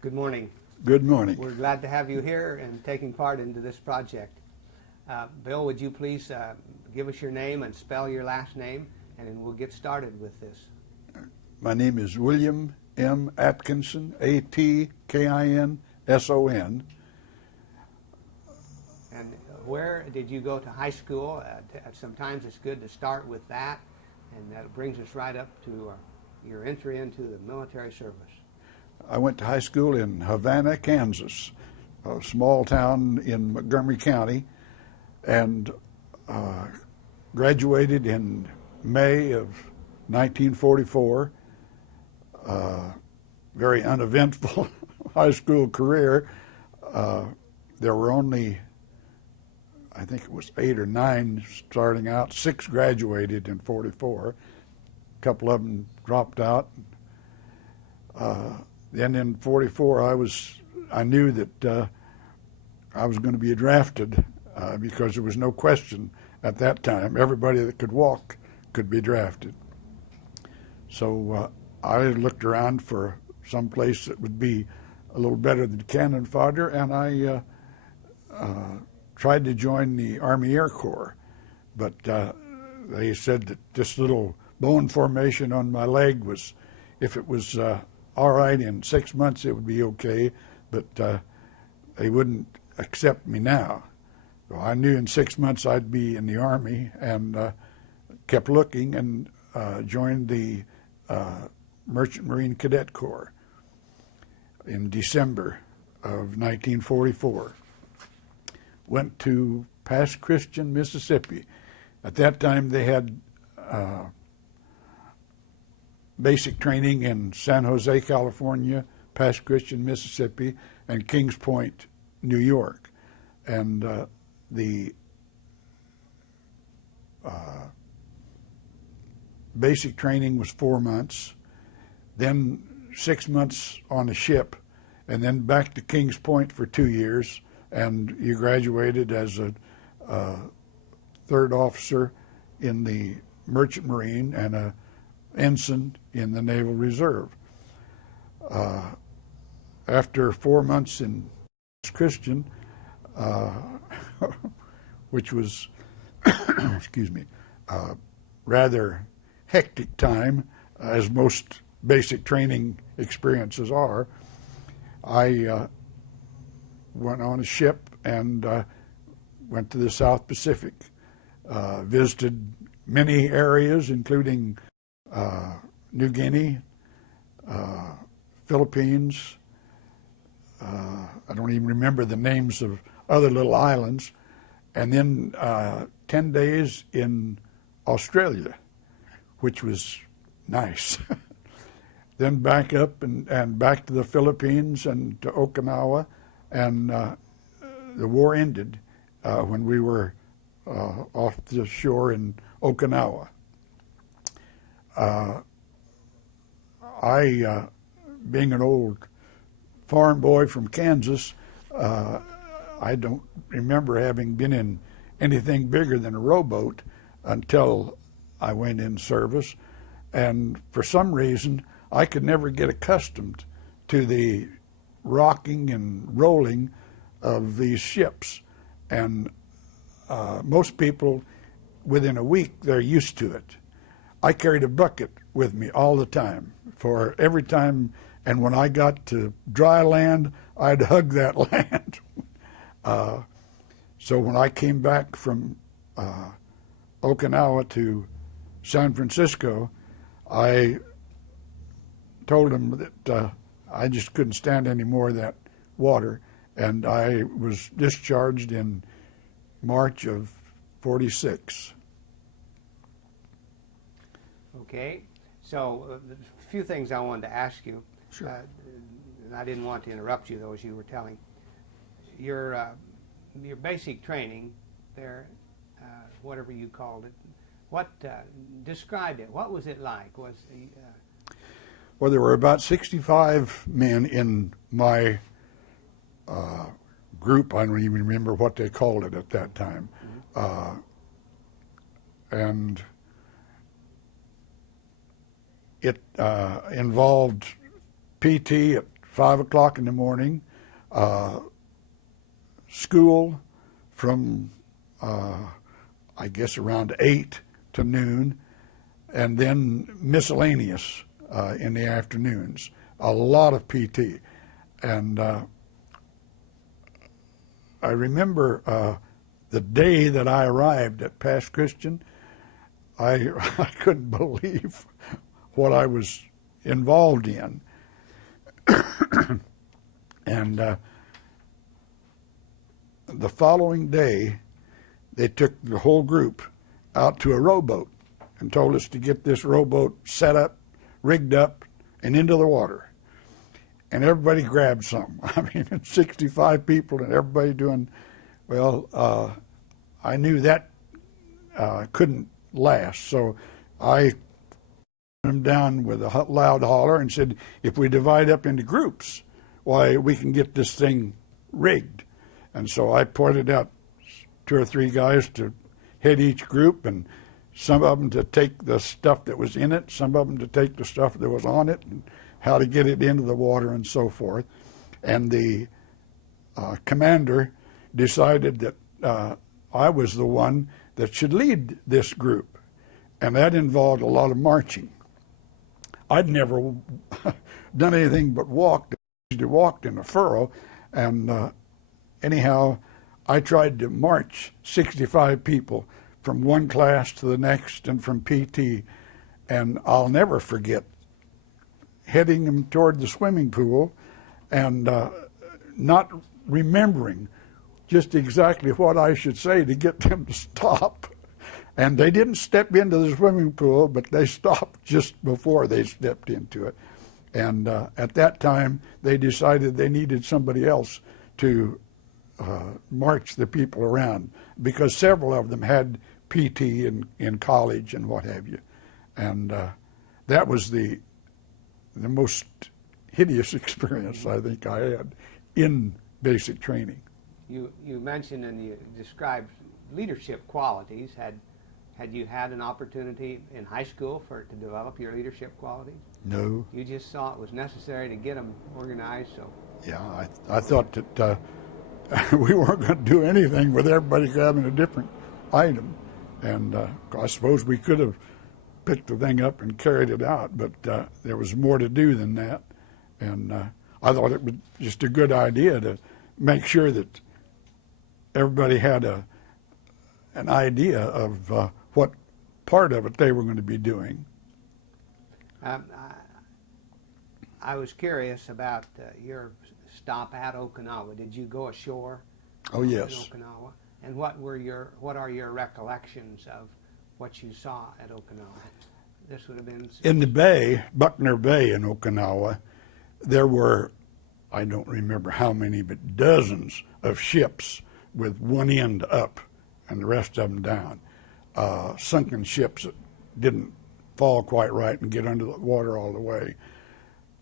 Good morning. Good morning. We're glad to have you here and taking part into this project. Bill, would you please give us your name and spell your last name, and then we'll get started with this. My name is William M. Atkinson, Atkinson. And where did you go to high school? Sometimes it's good to start with that, and that brings us right up to your entry into the military service. I went to high school in Havana, Kansas, a small town in Montgomery County, and graduated in May of 1944. Very uneventful high school career. There were only, I think it was 8 or 9 starting out. 6 graduated in '44. A couple of them dropped out. Then in '44, I knew that I was going to be drafted because there was no question at that time. Everybody that could walk could be drafted. So I looked around for some place that would be a little better than cannon fodder, and I tried to join the Army Air Corps, but they said that this little bone formation on my leg was, if it was all right in 6 months, it would be okay, but they wouldn't accept me now. So I knew in 6 months I'd be in the Army, and kept looking and joined the Merchant Marine Cadet Corps in December of 1944. Went to Pass Christian, Mississippi. At that time they had basic training in San Jose, California, Pass Christian, Mississippi, and Kings Point, New York. And the basic training was 4 months, then 6 months on a ship, and then back to Kings Point for 2 years, and you graduated as a third officer in the Merchant Marine and a ensign in the Naval Reserve. After 4 months in Christian, which was, excuse me, rather hectic time, as most basic training experiences are, I went on a ship and went to the South Pacific, visited many areas, including New Guinea, Philippines. I don't even remember the names of other little islands. And then 10 days in Australia, which was nice. Then back up and back to the Philippines and to Okinawa. And the war ended when we were off the shore in Okinawa. Being an old farm boy from Kansas, I don't remember having been in anything bigger than a rowboat until I went in service. And for some reason, I could never get accustomed to the rocking and rolling of these ships. And most people, within a week, they're used to it. I carried a bucket with me all the time for every time, and when I got to dry land, I'd hug that land. So when I came back from Okinawa to San Francisco, I told them that I just couldn't stand any more of that water, and I was discharged in March of '46. Okay, so a few things I wanted to ask you. Sure. And I didn't want to interrupt you, though, as you were telling. Your basic training there, whatever you called it, what described it? What was it like? Well, there were about 65 men in my group. I don't even remember what they called it at that time. Mm-hmm. And it involved PT at 5 o'clock in the morning, school from I guess around 8 to noon, and then miscellaneous in the afternoons. A lot of PT. And I remember the day that I arrived at Pass Christian, I couldn't believe what I was involved in. And the following day, they took the whole group out to a rowboat and told us to get this rowboat set up, rigged up, and into the water. And everybody grabbed some. I mean, it's 65 people and everybody doing, well, I knew that couldn't last. So I put them down with a loud holler and said, if we divide up into groups, why, we can get this thing rigged. And so I pointed out 2 or 3 guys to head each group, and some of them to take the stuff that was in it, some of them to take the stuff that was on it, and how to get it into the water and so forth. And the commander decided that I was the one that should lead this group, and that involved a lot of marching. I'd never done anything but walked. I walked in a furrow, and anyhow, I tried to march 65 people from one class to the next and from PT, and I'll never forget heading them toward the swimming pool and not remembering just exactly what I should say to get them to stop. And they didn't step into the swimming pool, but they stopped just before they stepped into it. And at that time, they decided they needed somebody else to march the people around, because several of them had PT in college and what have you. And that was the most hideous experience I think I had in basic training. You mentioned and you described leadership qualities. Had you had an opportunity in high school to develop your leadership qualities? No. You just saw it was necessary to get them organized, so... Yeah, I thought that we weren't going to do anything with everybody grabbing a different item. And I suppose we could have picked the thing up and carried it out, but there was more to do than that. And I thought it was just a good idea to make sure that everybody had an idea of what part of it they were going to be doing. I was curious about your stop at Okinawa. Did you go ashore? Oh, yes. In Okinawa? And what are your recollections of what you saw at Okinawa? This would have been... In the bay, Buckner Bay in Okinawa, there were, I don't remember how many, but dozens of ships with one end up and the rest of them down. Sunken ships that didn't fall quite right and get under the water all the way.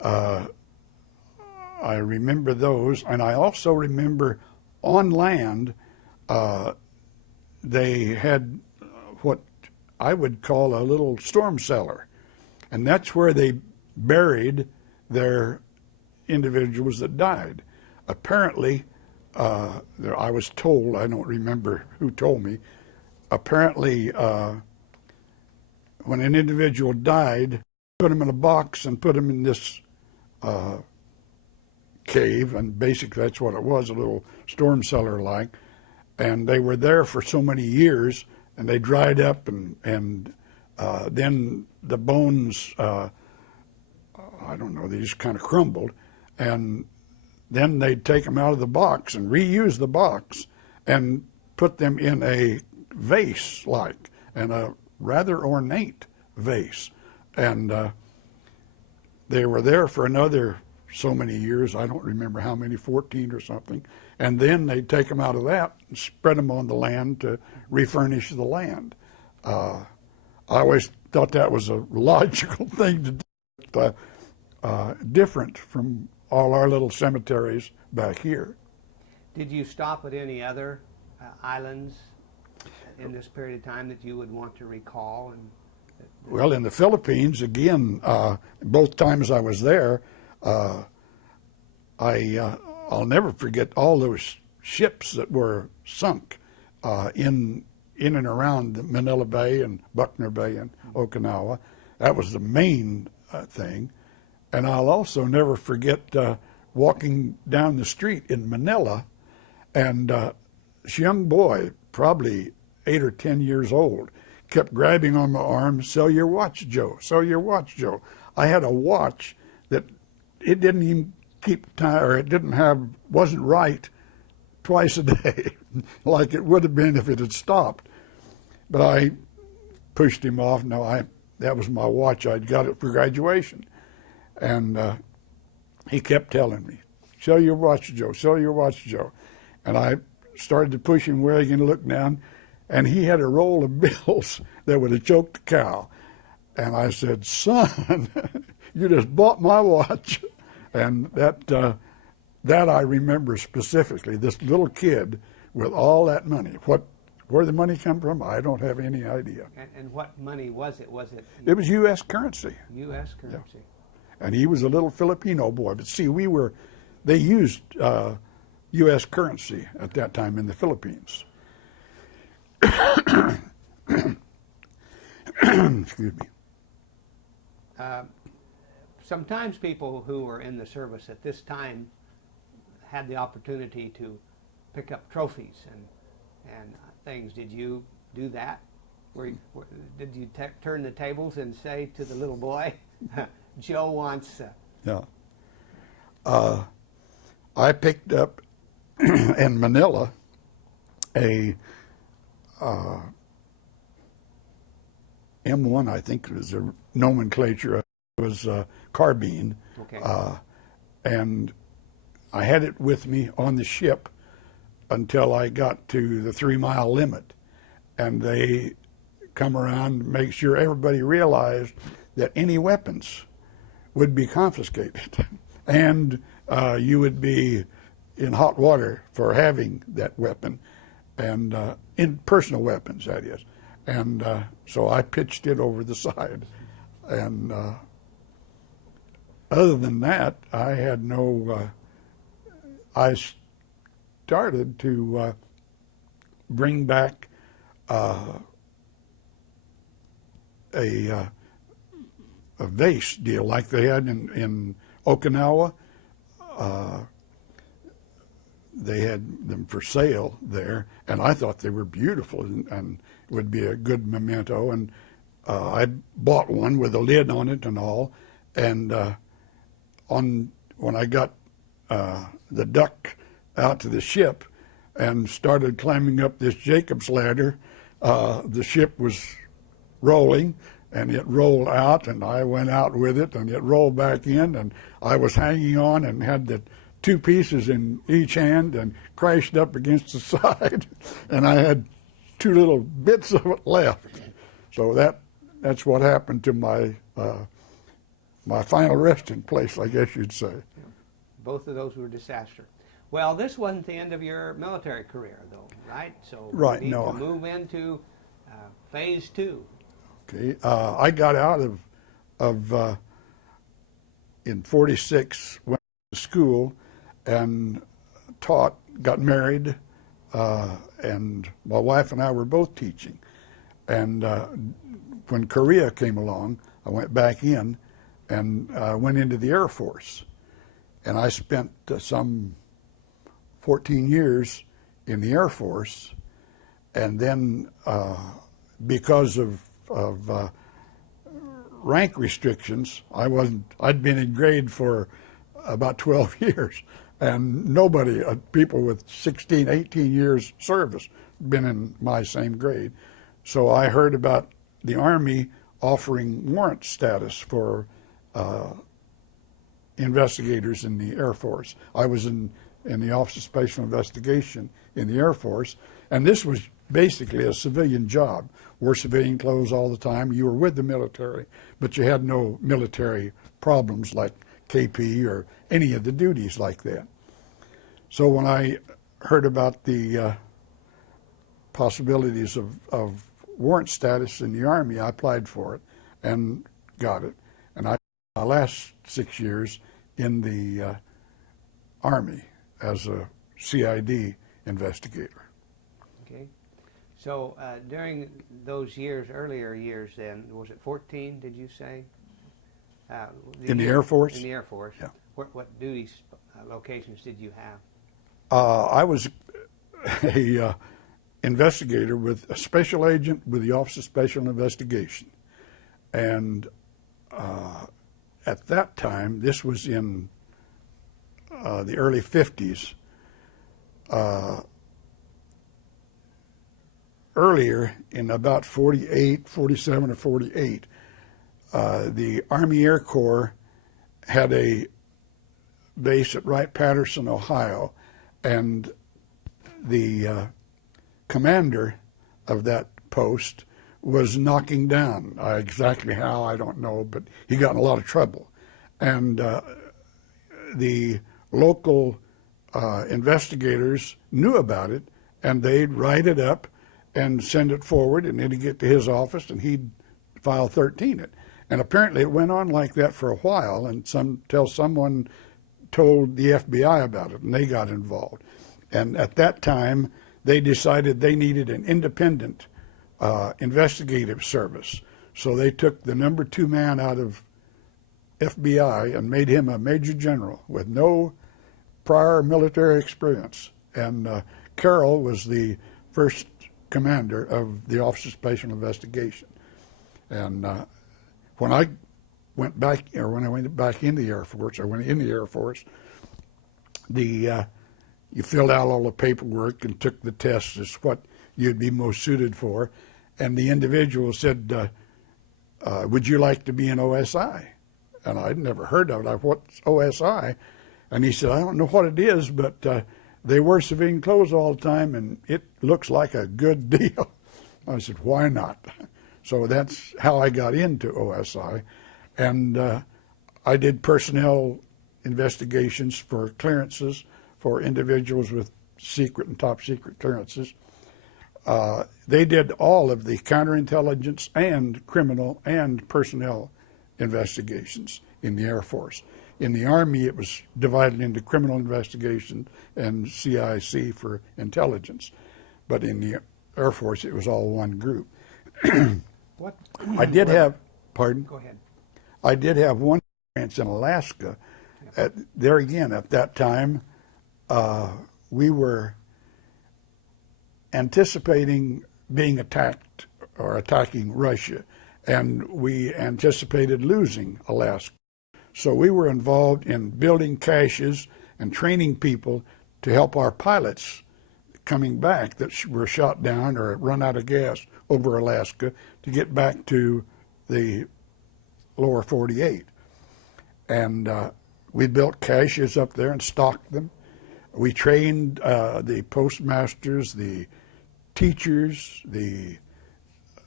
I remember those, and I also remember on land they had what I would call a little storm cellar, and that's where they buried their individuals that died. Apparently, I was told, I don't remember who told me, apparently when an individual died, put him in a box and put him in this cave, and basically that's what it was, a little storm cellar like, and they were there for so many years, and they dried up, and then the bones, I don't know, they just kind of crumbled, and then they'd take them out of the box and reuse the box and put them in a vase like, and a rather ornate vase, and they were there for another so many years, I don't remember how many, 14 or something, and then they'd take them out of that and spread them on the land to refurnish the land. I always thought that was a logical thing to do, different from all our little cemeteries back here. Did you stop at any other islands in this period of time that you would want to recall? Well, in the Philippines, again, both times I was there, I'll never forget all those ships that were sunk in and around the Manila Bay and Buckner Bay and Okinawa. That was the main thing. And I'll also never forget walking down the street in Manila, and this young boy, probably 8 or 10 years old, kept grabbing on my arm, "Sell your watch, Joe. Sell your watch, Joe." I had a watch that it didn't even keep time, or wasn't right twice a day, like it would have been if it had stopped. But I pushed him off. No, that was my watch. I'd got it for graduation. And he kept telling me, "Sell your watch, Joe. Sell your watch, Joe." And I started to push him where he can look down, and he had a roll of bills that would have choked a cow. And I said, "Son, you just bought my watch." And that I remember specifically. This little kid with all that money. Where the money come from, I don't have any idea. And what money was it? It was U.S. currency. U.S. currency. Yeah. And he was a little Filipino boy. But see, they used U.S. currency at that time in the Philippines. Excuse me. Sometimes people who were in the service at this time had the opportunity to pick up trophies and things. Did you do that? Did you turn the tables and say to the little boy, "Joe wants"? Yeah. I picked up in Manila a M1, I think it was the nomenclature. It was carbine. Okay. And I had it with me on the ship until I got to the 3-mile limit. And they come around and make sure everybody realized that any weapons would be confiscated. And you would be in hot water for having that weapon, and in personal weapons, that is. And so I pitched it over the side. And other than that, I had no, I started to bring back a vase deal like they had in Okinawa. They had them for sale there, and I thought they were beautiful and would be a good memento. And I bought one with a lid on it and all. And when I got the duck out to the ship and started climbing up this Jacob's ladder, the ship was rolling, and it rolled out, and I went out with it, and it rolled back in, and I was hanging on and had the 2 pieces in each hand and crashed up against the side, and I had 2 little bits of it left. So that's what happened to my my final resting place, I guess you'd say. Yeah. Both of those were a disaster. Well, this wasn't the end of your military career, though, right? So right, we need no. to move into phase 2. Okay, I got out of in '46, went to school and taught, got married, and my wife and I were both teaching. And when Korea came along, I went back in and went into the Air Force. And I spent some 14 years in the Air Force. And then because of rank restrictions, I'd been in grade for about 12 years. And nobody, people with 16, 18 years service, been in my same grade. So I heard about the Army offering warrant status for investigators in the Air Force. I was in the Office of Special Investigation in the Air Force, and this was basically a civilian job. Wore civilian clothes all the time. You were with the military, but you had no military problems like KP or any of the duties like that. So when I heard about the possibilities of warrant status in the Army, I applied for it and got it. And my last 6 years in the Army as a CID investigator. Okay. So during those years, earlier years then, was it 14, did you say? In the Air Force? In the Air Force. Yeah. What duties, locations did you have? I was a investigator with a special agent with the Office of Special Investigation. And at that time, this was in the early 50s, earlier in about 48, 47 or 48, the Army Air Corps had a base at Wright-Patterson, Ohio, and the commander of that post was knocking down. Exactly how, I don't know, but he got in a lot of trouble. And the local investigators knew about it, and they'd write it up and send it forward, and it'd get to his office, and he'd file 13 it. And apparently it went on like that for a while, and someone told the FBI about it, and they got involved. And at that time, they decided they needed an independent investigative service. So they took the number 2 man out of FBI and made him a major general with no prior military experience. And Carroll was the first commander of the Office of Special Investigation. And when I went back, or when I went back in the Air Force, you filled out all the paperwork and took the tests as what you'd be most suited for. And the individual said, would you like to be an OSI? And I'd never heard of it. What's OSI? And he said, I don't know what it is, but they wear civilian clothes all the time, and it looks like a good deal. I said, why not? So that's how I got into OSI. And I did personnel investigations for clearances for individuals with secret and top secret clearances. They did all of the counterintelligence and criminal and personnel investigations in the Air Force. In the Army, it was divided into criminal investigation and CIC for intelligence. But in the Air Force, it was all one group. What? I did have, pardon? Go ahead. I did have one experience in Alaska. There again, at that time, we were anticipating being attacked or attacking Russia, and we anticipated losing Alaska. So we were involved in building caches and training people to help our pilots coming back that were shot down or run out of gas over Alaska to get back to the lower 48. And we built caches up there and stocked them. We trained the postmasters, the teachers,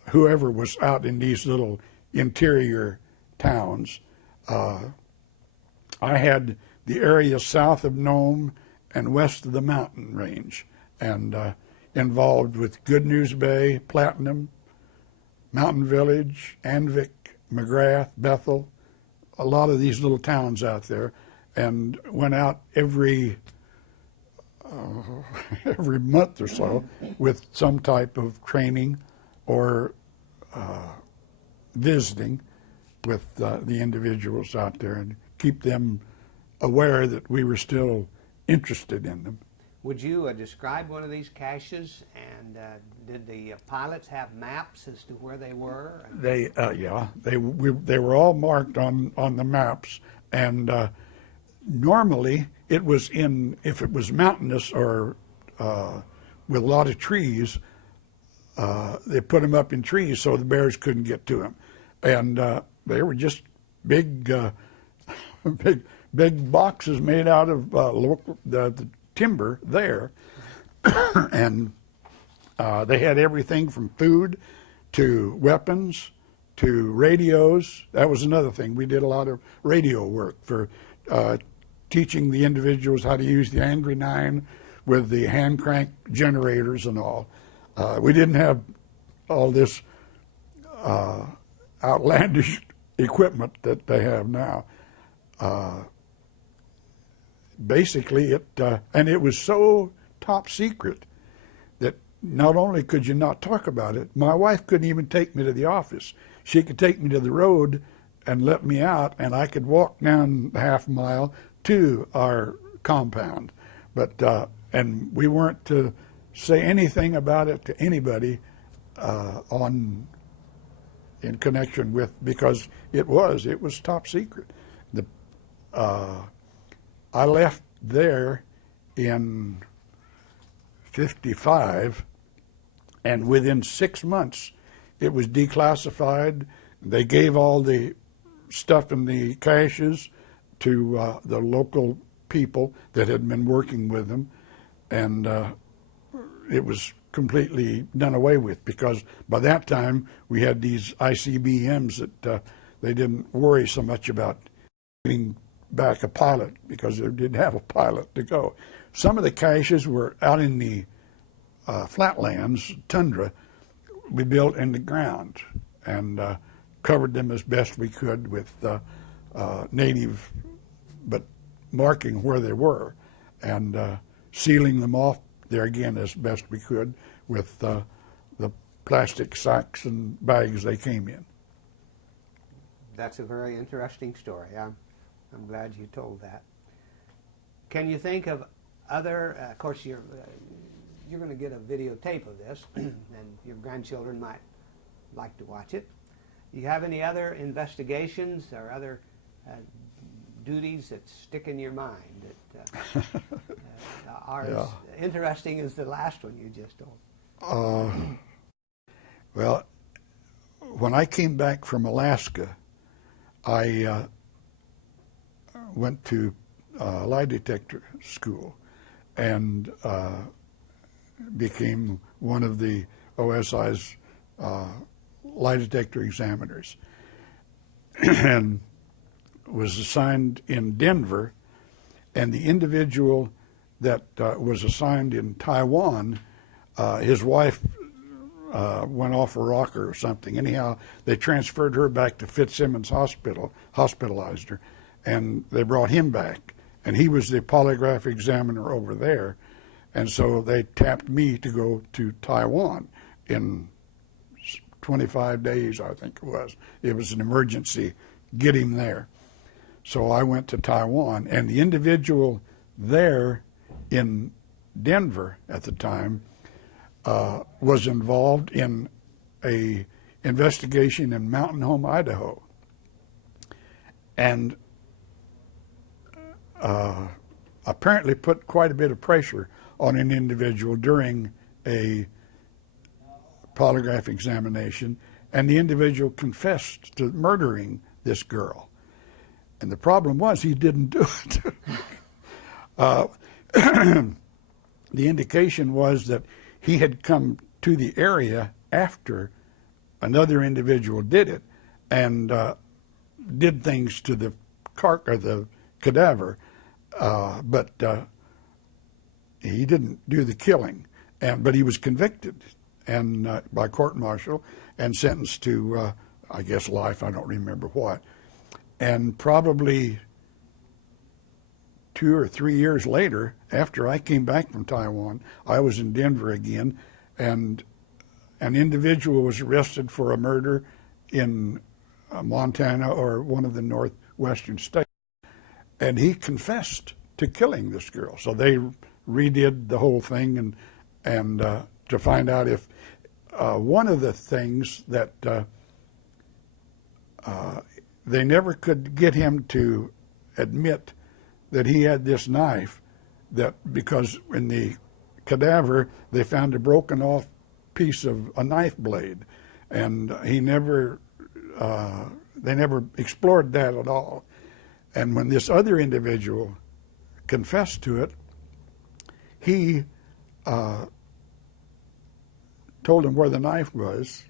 whoever was out in these little interior towns. I had the area south of Nome and west of the mountain range, and involved with Good News Bay, Platinum, Mountain Village, Anvik, McGrath, Bethel, a lot of these little towns out there, and went out every month or so with some type of training or visiting with the individuals out there and keep them aware that we were still interested in them. Would you describe one of these caches, and did the pilots have maps as to where they were? They were all marked on the maps, and normally it was if it was mountainous or with a lot of trees, they put them up in trees so the bears couldn't get to them, and they were just big boxes made out of the timber there, and they had everything from food to weapons to radios. That was another thing. We did a lot of radio work for teaching the individuals how to use the Angry 9 with the hand crank generators and all. We didn't have all this outlandish equipment that they have now. basically and it was so top secret that not only could you not talk about it, my wife couldn't even take me to the office. She could take me to the road and let me out, and I could walk down the half mile to our compound. But and we weren't to say anything about it to anybody in connection with, because it was top secret. I left there in 55, and within 6 months it was declassified. They gave all the stuff in the caches to the local people that had been working with them, and it was completely done away with, because by that time we had these ICBMs that they didn't worry so much about getting back a pilot, because they didn't have a pilot to go. Some of the caches were out in the flatlands, tundra. We built in the ground and covered them as best we could with native, but marking where they were, and sealing them off there again as best we could with the plastic sacks and bags they came in. That's a very interesting story. I'm glad you told that. Can you think of other, of course you're going to get a videotape of this and your grandchildren might like to watch it. Do you have any other investigations or other duties that stick in your mind that are as interesting as the last one you just told? Well, when I came back from Alaska, I went to lie detector school and became one of the OSI's lie detector examiners, and was assigned in Denver, and the individual that was assigned in Taiwan, his wife went off a rocker or something. Anyhow, they transferred her back to Fitzsimmons Hospital, hospitalized her, and they brought him back. And he was the polygraph examiner over there. And so they tapped me to go to Taiwan in 25 days, I think it was. It was an emergency, get him there. So I went to Taiwan, and the individual there in Denver at the time was involved in a investigation in Mountain Home, Idaho, and apparently put quite a bit of pressure on an individual during a polygraph examination, and the individual confessed to murdering this girl. And the problem was he didn't do it. The indication was that he had come to the area after another individual did it, and did things to the cadaver, but he didn't do the killing. But he was convicted and by court-martial and sentenced to, I guess, life. I don't remember what. And probably 2 or 3 years later, after I came back from Taiwan, I was in Denver again, and an individual was arrested for a murder in Montana or one of the northwestern states, and he confessed to killing this girl. So they redid the whole thing and to find out if one of the things that they never could get him to admit that he had this knife, that because in the cadaver they found a broken off piece of a knife blade, and he never they never explored that at all. And when this other individual confessed to it, he told him where the knife was,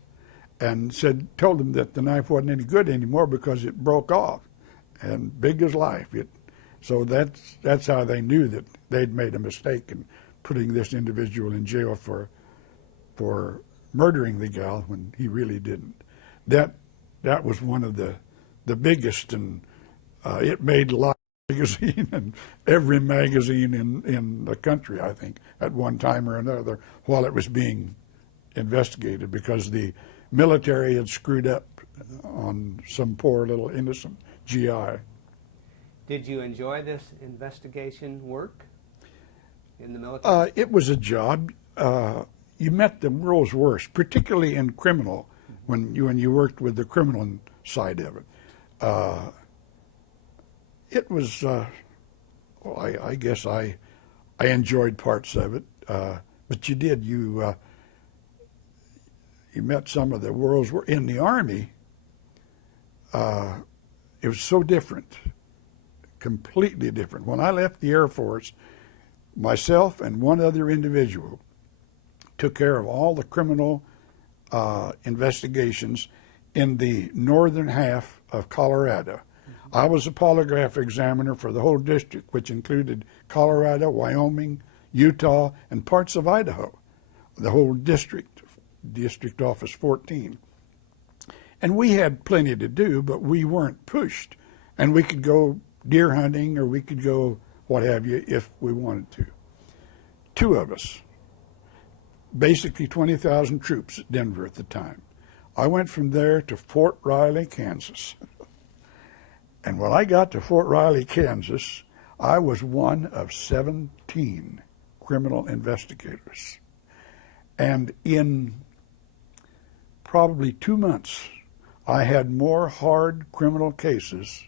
and told him that the knife wasn't any good anymore because it broke off, and big as life. So that's how they knew that they'd made a mistake in putting this individual in jail for murdering the gal when he really didn't. That was one of the biggest, and it made life magazine and every magazine in the country, I think, at one time or another, while it was being investigated, because the military had screwed up on some poor little innocent GI. Did you enjoy this investigation work in the military? It was a job. You met the world's worst, particularly in criminal, when you worked with the criminal side of it. It was, well, I guess I enjoyed parts of it, but you did. You met some of the world's worst. In the Army, it was so different, completely different. When I left the Air Force, myself and one other individual took care of all the criminal investigations in the northern half of Colorado. I was a polygraph examiner for the whole district, which included Colorado, Wyoming, Utah, and parts of Idaho, the whole district, District Office 14. And we had plenty to do, but we weren't pushed. And we could go deer hunting, or we could go what have you if we wanted to. Two of us, basically 20,000 troops at Denver at the time. I went from there to Fort Riley, Kansas. And when I got to Fort Riley, Kansas, I was one of 17 criminal investigators. And in probably 2 months, I had more hard criminal cases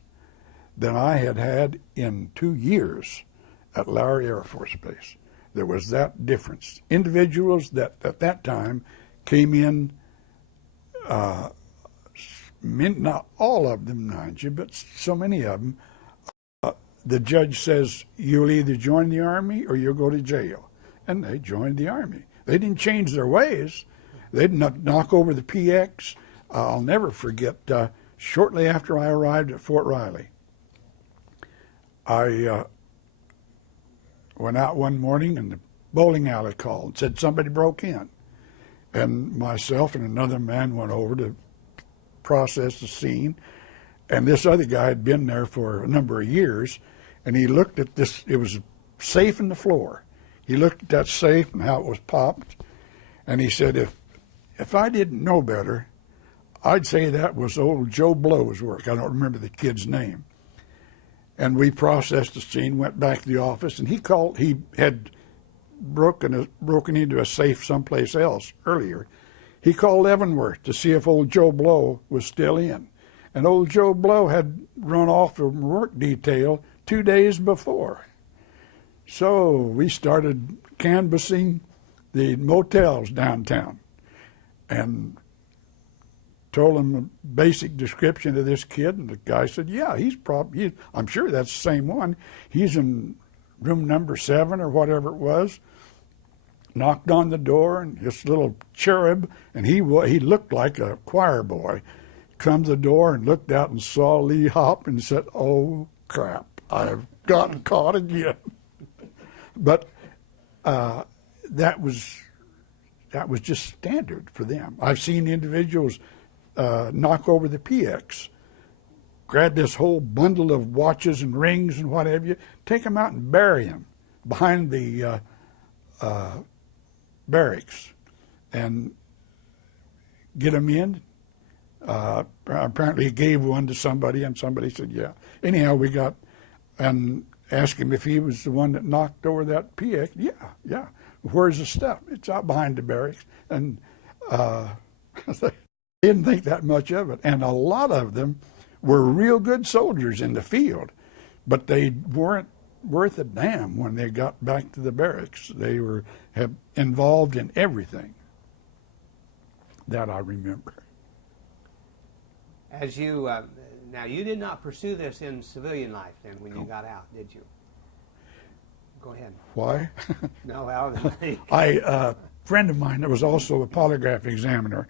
than I had had in 2 years at Lowry Air Force Base. There was that difference. Individuals that at that time came in, not all of them, mind you, but so many of them, the judge says, you'll either join the Army or you'll go to jail. And they joined the Army. They didn't change their ways. They'd knock over the PX. I'll never forget, shortly after I arrived at Fort Riley, I went out one morning and the bowling alley called and said somebody broke in. And myself and another man went over to process the scene. And this other guy had been there for a number of years, and he looked at this. It was a safe in the floor. He looked at that safe and how it was popped, and he said, if I didn't know better, I'd say that was old Joe Blow's work. I don't remember the kid's name. And we processed the scene, went back to the office, and he had broken into a safe someplace else earlier. He called Leavenworth to see if old Joe Blow was still in. And old Joe Blow had run off from work detail 2 days before. So we started canvassing the motels downtown and told him a basic description of this kid, and the guy said, yeah, I'm sure that's the same one. He's in room number 7 or whatever it was. Knocked on the door, and this little cherub, and he looked like a choir boy, come to the door and looked out and saw Lee Hop and said, oh crap, I've gotten caught again. But that was just standard for them. I've seen individuals knock over the PX, grab this whole bundle of watches and rings and what have you, take them out and bury them behind the barracks and get them in. Apparently he gave one to somebody, and somebody said, yeah. Anyhow, we got and asked him if he was the one that knocked over that PX. Yeah. Where's the stuff? It's out behind the barracks. And they didn't think that much of it. And a lot of them were real good soldiers in the field, but they weren't worth a damn when they got back to the barracks. They were involved in everything. That I remember. As you now, you did not pursue this in civilian life then when you got out, did you? Go ahead. Why? No, well, a friend of mine that was also a polygraph examiner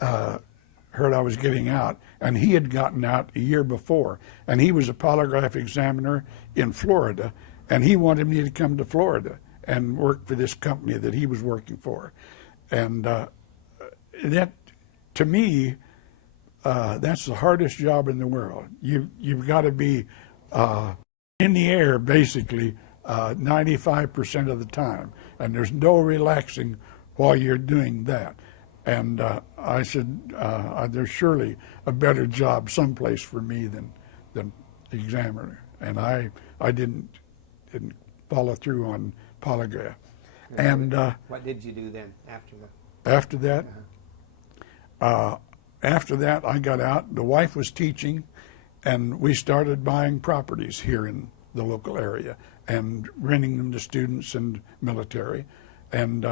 heard I was getting out, and he had gotten out a year before, and he was a polygraph examiner in Florida, and he wanted me to come to Florida and work for this company that he was working for. And that, to me, that's the hardest job in the world. You've got to be in the air basically 95% of the time, and there's no relaxing while you're doing that. And I said, there's surely a better job someplace for me than examiner. And I didn't follow through on polygraph. And what did you do then after that? After that, after that, I got out. The wife was teaching, and we started buying properties here in the local area and renting them to students and military, and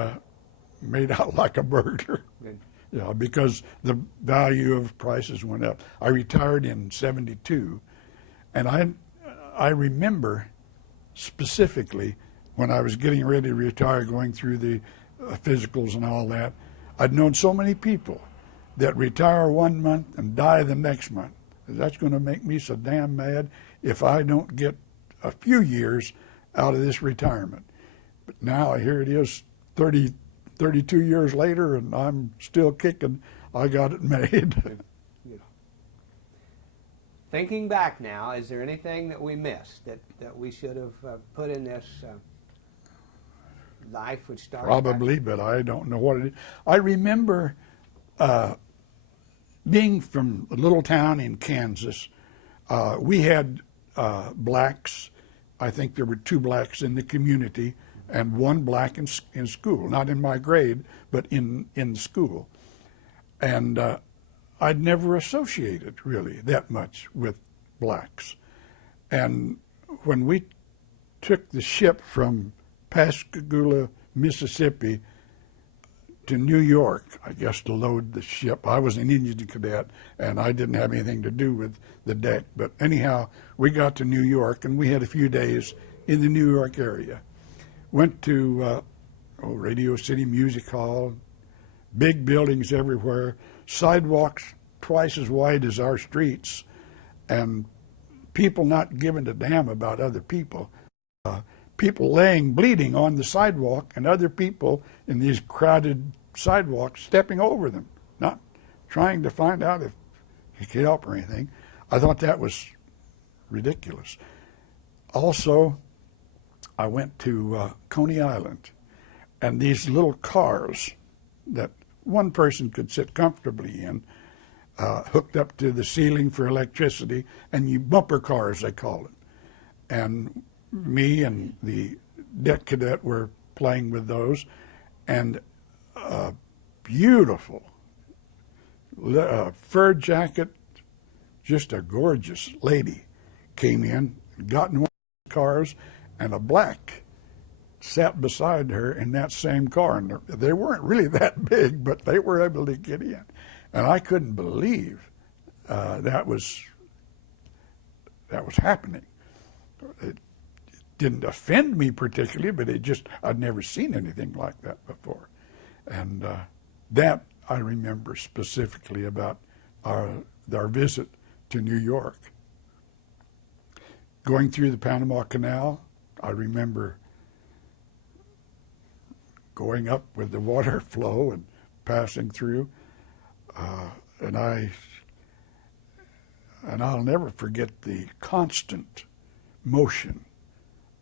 made out like a burglar. Good. Yeah, because the value of prices went up. I retired in '72, and I remember specifically when I was getting ready to retire, going through the physicals and all that, I'd known so many people that retire 1 month and die the next month. That's going to make me so damn mad if I don't get a few years out of this retirement. But now here it is, 32 years later, and I'm still kicking. I got it made. Good. Thinking back now, is there anything that we missed that we should have put in this life which started? Probably, but I don't know what it is. I remember being from a little town in Kansas. We had blacks. I think there were 2 blacks in the community and 1 black in school, not in my grade, but in school. And I'd never associated really that much with blacks. And when we took the ship from Pascagoula, Mississippi to New York, I guess, to load the ship. I was an Indian cadet, and I didn't have anything to do with the deck. But anyhow, we got to New York, and we had a few days in the New York area. Went to Radio City Music Hall, big buildings everywhere, sidewalks twice as wide as our streets, and people not giving a damn about other people. People laying bleeding on the sidewalk, and other people in these crowded sidewalks stepping over them, not trying to find out if he could help or anything. I thought that was ridiculous. Also, I went to Coney Island, and these little cars that one person could sit comfortably in, hooked up to the ceiling for electricity, and you bumper cars, they call it. And me and the deck cadet were playing with those, and a beautiful fur jacket, just a gorgeous lady came in, got in one of the cars, and a black sat beside her in that same car. And they weren't really that big, but they were able to get in. And I couldn't believe that was happening. It didn't offend me particularly, but I'd never seen anything like that before. And that I remember specifically about our visit to New York. Going through the Panama Canal, I remember going up with the water flow and passing through, and I'll never forget the constant motion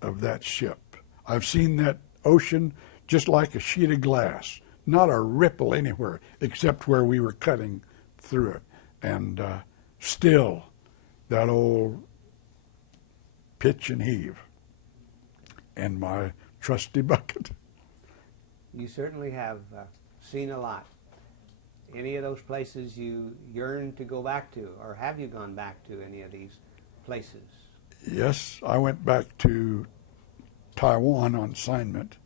of that ship. I've seen that ocean just like a sheet of glass, not a ripple anywhere except where we were cutting through it, and still that old pitch and heave and my trusty bucket. You certainly have seen a lot. Any of those places you yearn to go back to, or have you gone back to any of these places? Yes, I went back to Taiwan on assignment.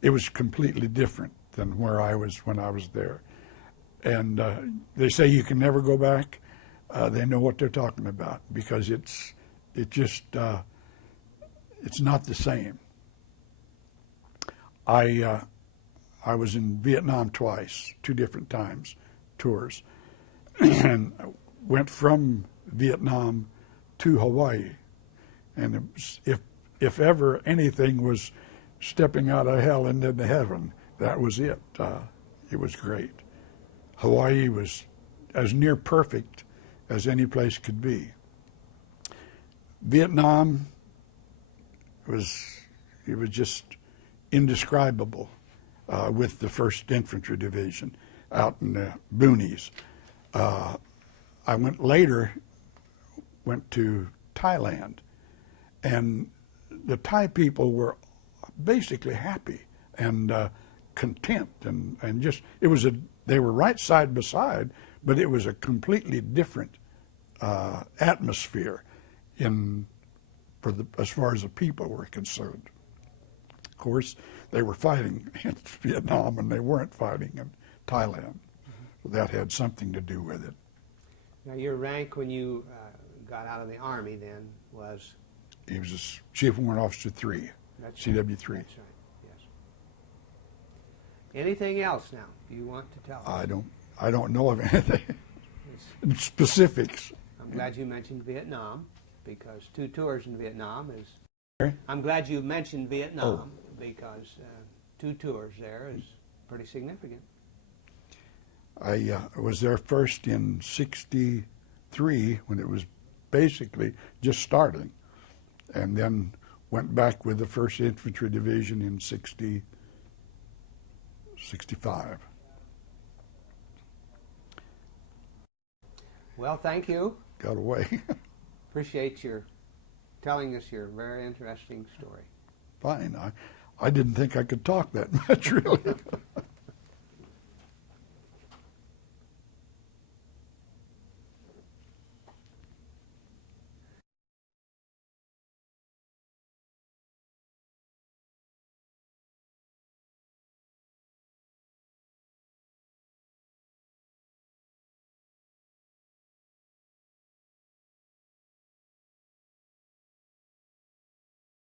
It was completely different than where I was when I was there. And they say you can never go back. They know what they're talking about, because it's not the same. I was in Vietnam twice, 2 different times, tours, and went from Vietnam to Hawaii. And it was, if ever anything was stepping out of hell into heaven, that was it. It was great. Hawaii was as near perfect as any place could be. Vietnam, it was just indescribable with the 1st Infantry Division out in the boonies. I went to Thailand, and the Thai people were basically happy and content, and just they were right side by side, but it was a completely different atmosphere as far as the people were concerned. Of course, they were fighting in Vietnam, and they weren't fighting in Thailand. So that had something to do with it. Now, your rank when you got out of the Army then was? He was a Chief Warrant Officer 3, CW3. That's right, yes. Anything else now you want to tell us? I don't know of anything in specifics. I'm glad you mentioned Vietnam, because 2 tours in Vietnam is... Sorry? I'm glad you mentioned Vietnam, because 2 tours there is pretty significant. I was there first in '63 when it was basically just starting, and then went back with the 1st Infantry Division in '65. Well, thank you. Got away. Appreciate your telling us your very interesting story. Fine. I didn't think I could talk that much, really.